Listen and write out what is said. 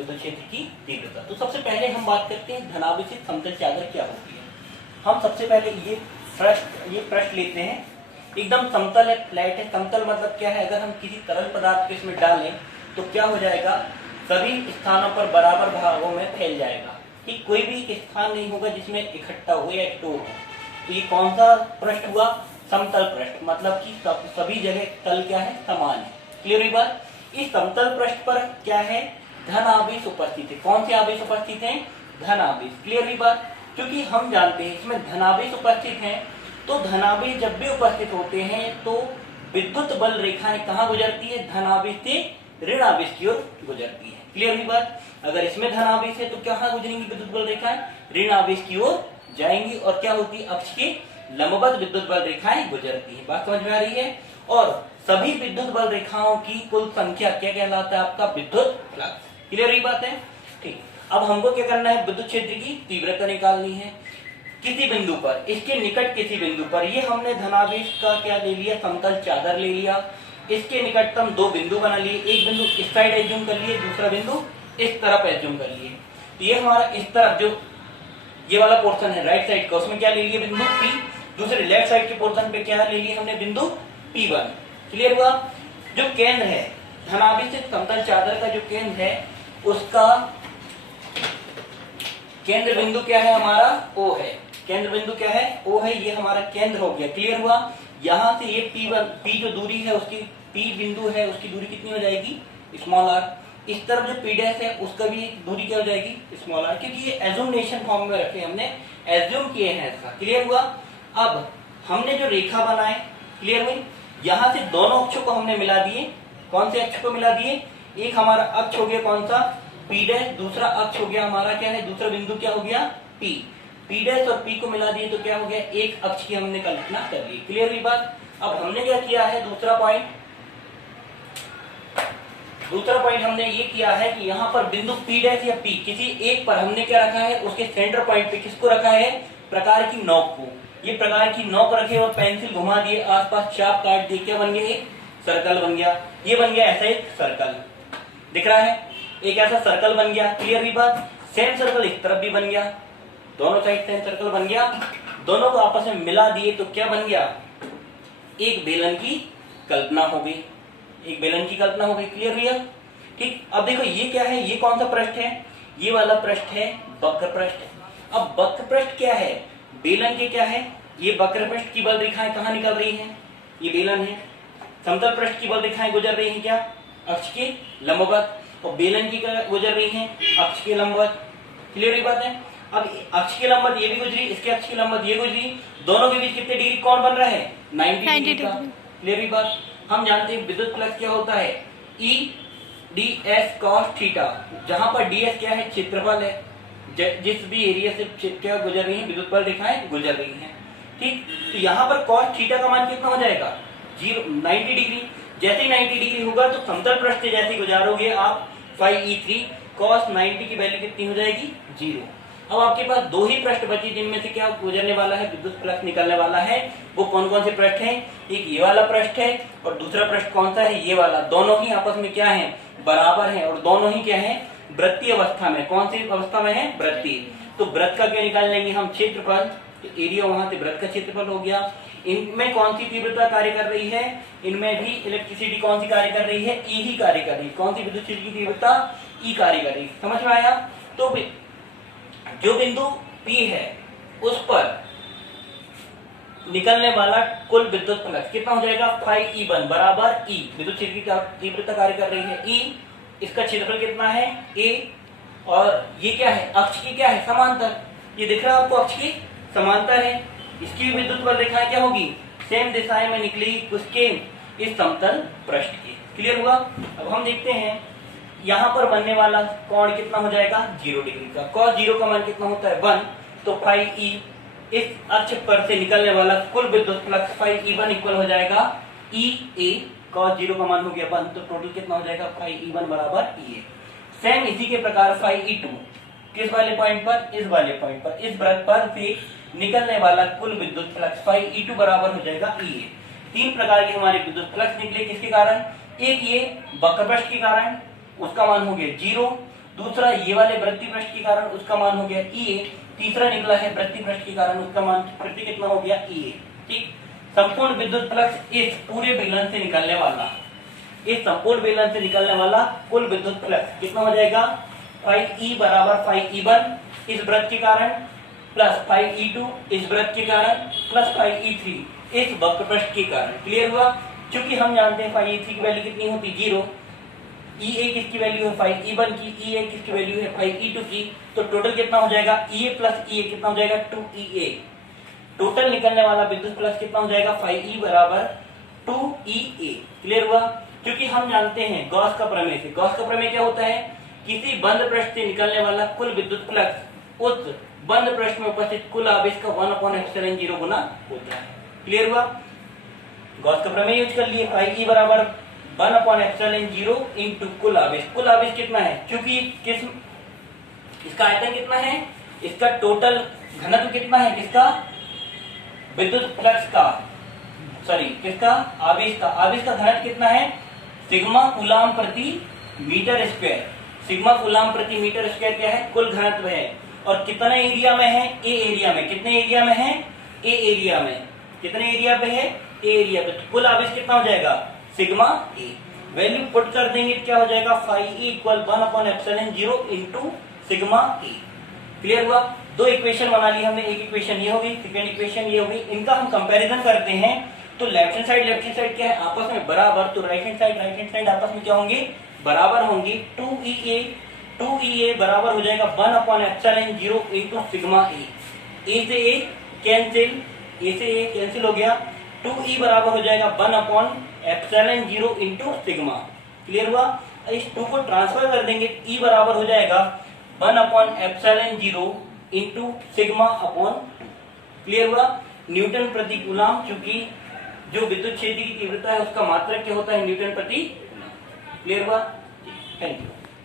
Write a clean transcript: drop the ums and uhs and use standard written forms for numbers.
विद्युत क्षेत्र की तीव्रता। तो सबसे पहले हम बात करते हैं धनावेशित समतल चादर क्या होती है। हम सबसे पहले ये पृष्ठ लेते हैं, एकदम समतल है, फ्लैट है। समतल मतलब क्या है, अगर हम किसी तरल पदार्थ को इसमें डालें तो क्या हो जाएगा, सभी स्थानों पर बराबर भागों में फैल जाएगा। ठीक, कोई भी एक स्थान नहीं होगा जिसमें इकट्ठा हो या स्टोर हो। तो ये कौन सा पृष्ठ हुआ, समतल पृष्ठ, मतलब कि सभी जगह तल क्या है, समान है। क्लियर हुई बात। इस समतल पृष्ठ पर क्या है, धन आवेश उपस्थित है। कौन से आवेश उपस्थित हैं, धन आवेश। क्लियर हुई बात। क्योंकि हम जानते हैं इसमें धनावेश उपस्थित हैं, तो धनावेश जब भी उपस्थित होते हैं तो विद्युत बल रेखाएं कहाँ गुजरती है, धनावेश से ऋण आवेश की ओर गुजरती है। क्लियर हुई बात। अगर इसमें धनावेश है तो कहाँ गुजरेंगी विद्युत बल रेखाएं, ऋण आवेश की ओर जाएंगी, और क्या होती है, अक्ष के लंबवत विद्युत बल रेखाएं गुजरती है। बात समझ में आ रही है। और सभी विद्युत बल रेखाओं की कुल संख्या क्या कहलाता है, आपका विद्युत फ्लक्स। क्लियर हुई बात है। ठीक, अब हमको क्या करना है, विद्युत क्षेत्र की तीव्रता निकालनी है किसी बिंदु पर, इसके निकट किसी बिंदु पर। ये हमने धनावेश का क्या ले लिया, समतल चादर ले लिया। इसके निकटतम दो बिंदु बना लिए, एक बिंदु इस साइड एज्यूम कर लिए, दूसरा बिंदु इस तरफ एज्यूम कर लिए। तो ये हमारा इस तरफ जो ये वाला पोर्शन है राइट साइड का, उसमें क्या ले लिए, बिंदु P। दूसरे लेफ्ट साइड के पोर्शन पे क्या ले लिए हमने, बिंदु P1। क्लियर हुआ। जो केंद्र है धनावेशित समतल चादर का, जो केंद्र है उसका केंद्र बिंदु क्या है, हमारा O है। केंद्र बिंदु क्या है, O है। ये हमारा केंद्र हो गया। क्लियर हुआ। यहां से ये P जो दूरी है उसकी, P बिंदु है उसकी दूरी कितनी हो जाएगी, स्मॉल r। इस तरफ जो P' है उसका भी दूरी क्या हो जाएगी, स्मॉल r, क्योंकि ये एज्यूमेशन फॉर्म में रखे, हमने एज्यूम किए हैं इसका। क्लियर हुआ। अब हमने जो रेखा बनाए, क्लियर हुई, यहां से दोनों अक्षों को हमने मिला दिए। कौन से अक्ष को मिला दिए, एक हमारा अक्ष हो गया कौन सा, P', दूसरा अक्ष हो गया हमारा क्या है, दूसरा बिंदु क्या हो गया, P। P' और P को मिला दिए तो क्या हो गया, एक अक्ष की हमने कल्पना कर ली। क्लियर हुई बात। अब हमने क्या किया है, दूसरा पॉइंट हमने ये किया है कि यहाँ पर बिंदु P' या P किसी एक पर हमने क्या रखा है, उसके सेंटर पॉइंट पे किसको रखा है, प्रकार की नोक को। ये प्रकार की नोक रखे और पेंसिल घुमा दिए, आसपास चाप काट दिए, क्या बन गया, एक सर्कल बन गया। ये बन गया ऐसा एक सर्कल, दिख रहा है, एक ऐसा सर्कल बन गया। क्लियर हुई बात। सेम सर्कल इस तरफ भी बन गया, दोनों साइड सेम सर्कल बन गया। दोनों को आपस में मिला दिए तो क्या बन गया, एक बेलन की कल्पना हो गई, एक बेलन की कल्पना हो गई। क्लियर हुआ। ठीक, अब देखो ये क्या है, ये कौन सा पृष्ठ है, ये वाला पृष्ठ है वक्र पृष्ठ। अब वक्र पृष्ठ क्या है, बेलन के क्या है, ये वक्र पृष्ठ की बल रेखाएं कहाँ निकल रही हैं, ये बेलन है। समतल पृष्ठ की बल रेखाएं गुजर रही हैं क्या, अक्ष के लंबवत, और बेलन की क्या गुजर रही हैं, अक्ष के लंबवत। क्लियर हुई बात है। अब अक्ष के लंबवत ये भी गुजरी, इसके अक्ष के लंबवत ये गुजरी, दोनों के बीच कितने डिग्री कोण बन रहा है, 90 डिग्री का। क्लियर हुई बात। हम जानते हैं विद्युत फ्लक्स क्या होता है, E ds cos थीटा, जहां पर ds क्या है, क्षेत्रफल है, जिस भी एरिया से क्या गुजर रही है, विद्युत बल रेखाएं गुजर रही हैं। ठीक, तो यहाँ पर cos थीटा का मान कितना हो जाएगा, 90 डिग्री। जैसे ही 90 डिग्री होगा तो समतल पृष्ठ से जैसे गुजारोगे आप फाई E3 cos 90 की वैल्यू कितनी हो जाएगी, 0। अब आपके पास दो ही पृष्ठ बचे जिनमें से क्या गुजरने वाला है, विद्युत फ्लक्स निकलने वाला है। वो कौन कौन से पृष्ठ हैं, एक ये वाला पृष्ठ है और दूसरा पृष्ठ कौन सा है, ये वाला। दोनों ही आपस में क्या है, बराबर है, और दोनों ही क्या है, वृत्तीय अवस्था में। कौन सी अवस्था में है, वृत्तीय। तो वृत्त का क्या निकाल लेंगे हम, क्षेत्रफल। तो एरिया वहां से वृत्त का क्षेत्रफल हो गया। इनमें कौन सी तीव्रता कार्य कर रही है, इनमें भी इलेक्ट्रिसिटी कौन सी कार्य कर रही है, ई ही कार्य कर रही है। कौन सी विद्युत क्षेत्र की तीव्रता, ई कार्य कर रही है। समझ में आया। तो जो बिंदु P है उस पर निकलने वाला कुल विद्युत फ्लक्स कितना हो जाएगा, फाई E1 बराबर E। विद्युत क्षेत्र की तीव्रता कार्य कर रही है E, इसका क्षेत्रफल कितना है A, और ये क्या है, अक्ष की क्या है, समांतर। ये दिख रहा है आपको, अक्ष की समांतर है। इसकी विद्युत बल रेखाएं क्या होगी, सेम दिशाएं में निकली उसके इस समतल पृष्ठ की। क्लियर हुआ। अब हम देखते हैं यहाँ पर बनने वाला कोण कितना हो जाएगा, 0 डिग्री का। cos 0 का मान कितना होता है, 1। तो फाई E, इस अक्ष पर से निकलने वाला कुल विद्युत फ्लक्स फाई E1 इक्वल हो जाएगा EA। cos 0 का मान हो गया 1, तो टोटल कितना हो जाएगा, फाई E1 बराबर EA। सेम इसी के प्रकार फाई E2 किस वाले पॉइंट पर, इस वाले पॉइंट पर, इस वृत्त पर से निकलने वाला कुल विद्युत फ्लक्स फाई E2 बराबर हो जाएगा EA। तीन प्रकार के हमारे विद्युत फ्लक्स निकले, किसके कारण, एक ये वक्र पृष्ठ के कारण, उसका मान हो गया 0। दूसरा ये वाले वृत्ति पृष्ठ के कारण उसका मान हो गया EA, तीसरा निकला है वृत्ति पृष्ठ के कारण उसका मान प्रति कितना हो गया EA। ठीक, संपूर्ण विद्युत फ्लक्स इस पूरे बेलन से निकलने वाला, इस संपूर्ण बेलन से निकलने वाला कुल विद्युत फ्लक्स कितना हो जाएगा 5E बराबर 5E1 इस वृत्त के कारण प्लस 5E2 इस वृत्त के कारण प्लस 5E3 इस वक्र पृष्ठ के कारण। क्लियर हुआ? क्योंकि हम जानते हैं 5E3 की वैल्यू कितनी होती 0, EA किसकी वैल्यू है 5E1 की, EA किसकी वैल्यू है 5E2 की, तो टोटल कितना हो जाएगा EA प्लस EA कितना हो जाएगा 2EA। टोटल निकलने वाला विद्युत फ्लक्स कितना हो जाएगा 5E बराबर 2EA। क्लियर हुआ? क्योंकि हम जानते हैं गॉस का प्रमेय से, गॉस का प्रमेय क्या होता है, किसी बंद पृष्ठ से निकलने वाला कुल विद्युत फ्लक्स उस बंद पृष्ठ में उपस्थित कुल आवेश का 1/ε0 गुना होता है। क्लियर हुआ? गॉस का प्रमेय यूज कर लिए, 5E बराबर 1/ε0 इंटू कुल आवेश। कुल आवेश कितना है, क्योंकि किस इसका आयतन कितना है, इसका टोटल घनत्व कितना है, किसका विद्युत फ्लक्स का, सॉरी किसका आवेश का, आवेश का घनत्व कितना है सिग्मा कूलाम प्रति मीटर स्क्वायर। सिग्मा कूलाम प्रति मीटर स्क्वायर क्या है, कुल घनत्व है, और कितना एरिया में है, ए एरिया में। कितने एरिया में है, ए एरिया में। कितने एरिया पे है, ए एरिया पे। तो कुल आवेश कितना हो जाएगा सिग्मा ए। वैल्यू पुट कर देंगे क्या हो जाएगा 5E इक्वल 1/ε0 इंटू सिग्मा ए। क्लियर हुआ? दो इक्वेशन बना ली हमने, एक इक्वेशन ये होगी, सेकेंड इक्वेशन ये होगी। इनका हम कंपैरिजन करते हैं तो लेफ्ट हैंड साइड क्या है आपस में बराबर, तो राइट हैंड साइड आपस में क्या होंगे बराबर होंगी। 2EA बराबर हो जाएगा 1/ε0 इंटू सिग्मा ए। ए से ए कैंसिल, ए से ए कैंसिल हो गया, 2E बराबर हो जाएगा 1/ε0 इंटू सिग्मा। क्लियर हुआ? इस 2 को ट्रांसफर कर देंगे, E बराबर हो जाएगा 1/ε0 इंटू सिग्मा अपॉन। क्लियर हुआ? न्यूटन प्रति कूलाम, क्योंकि जो विद्युत क्षेत्र की तीव्रता है उसका मात्रक क्या होता है न्यूटन प्रति कूलाम। क्लियर हुआ? Thank you.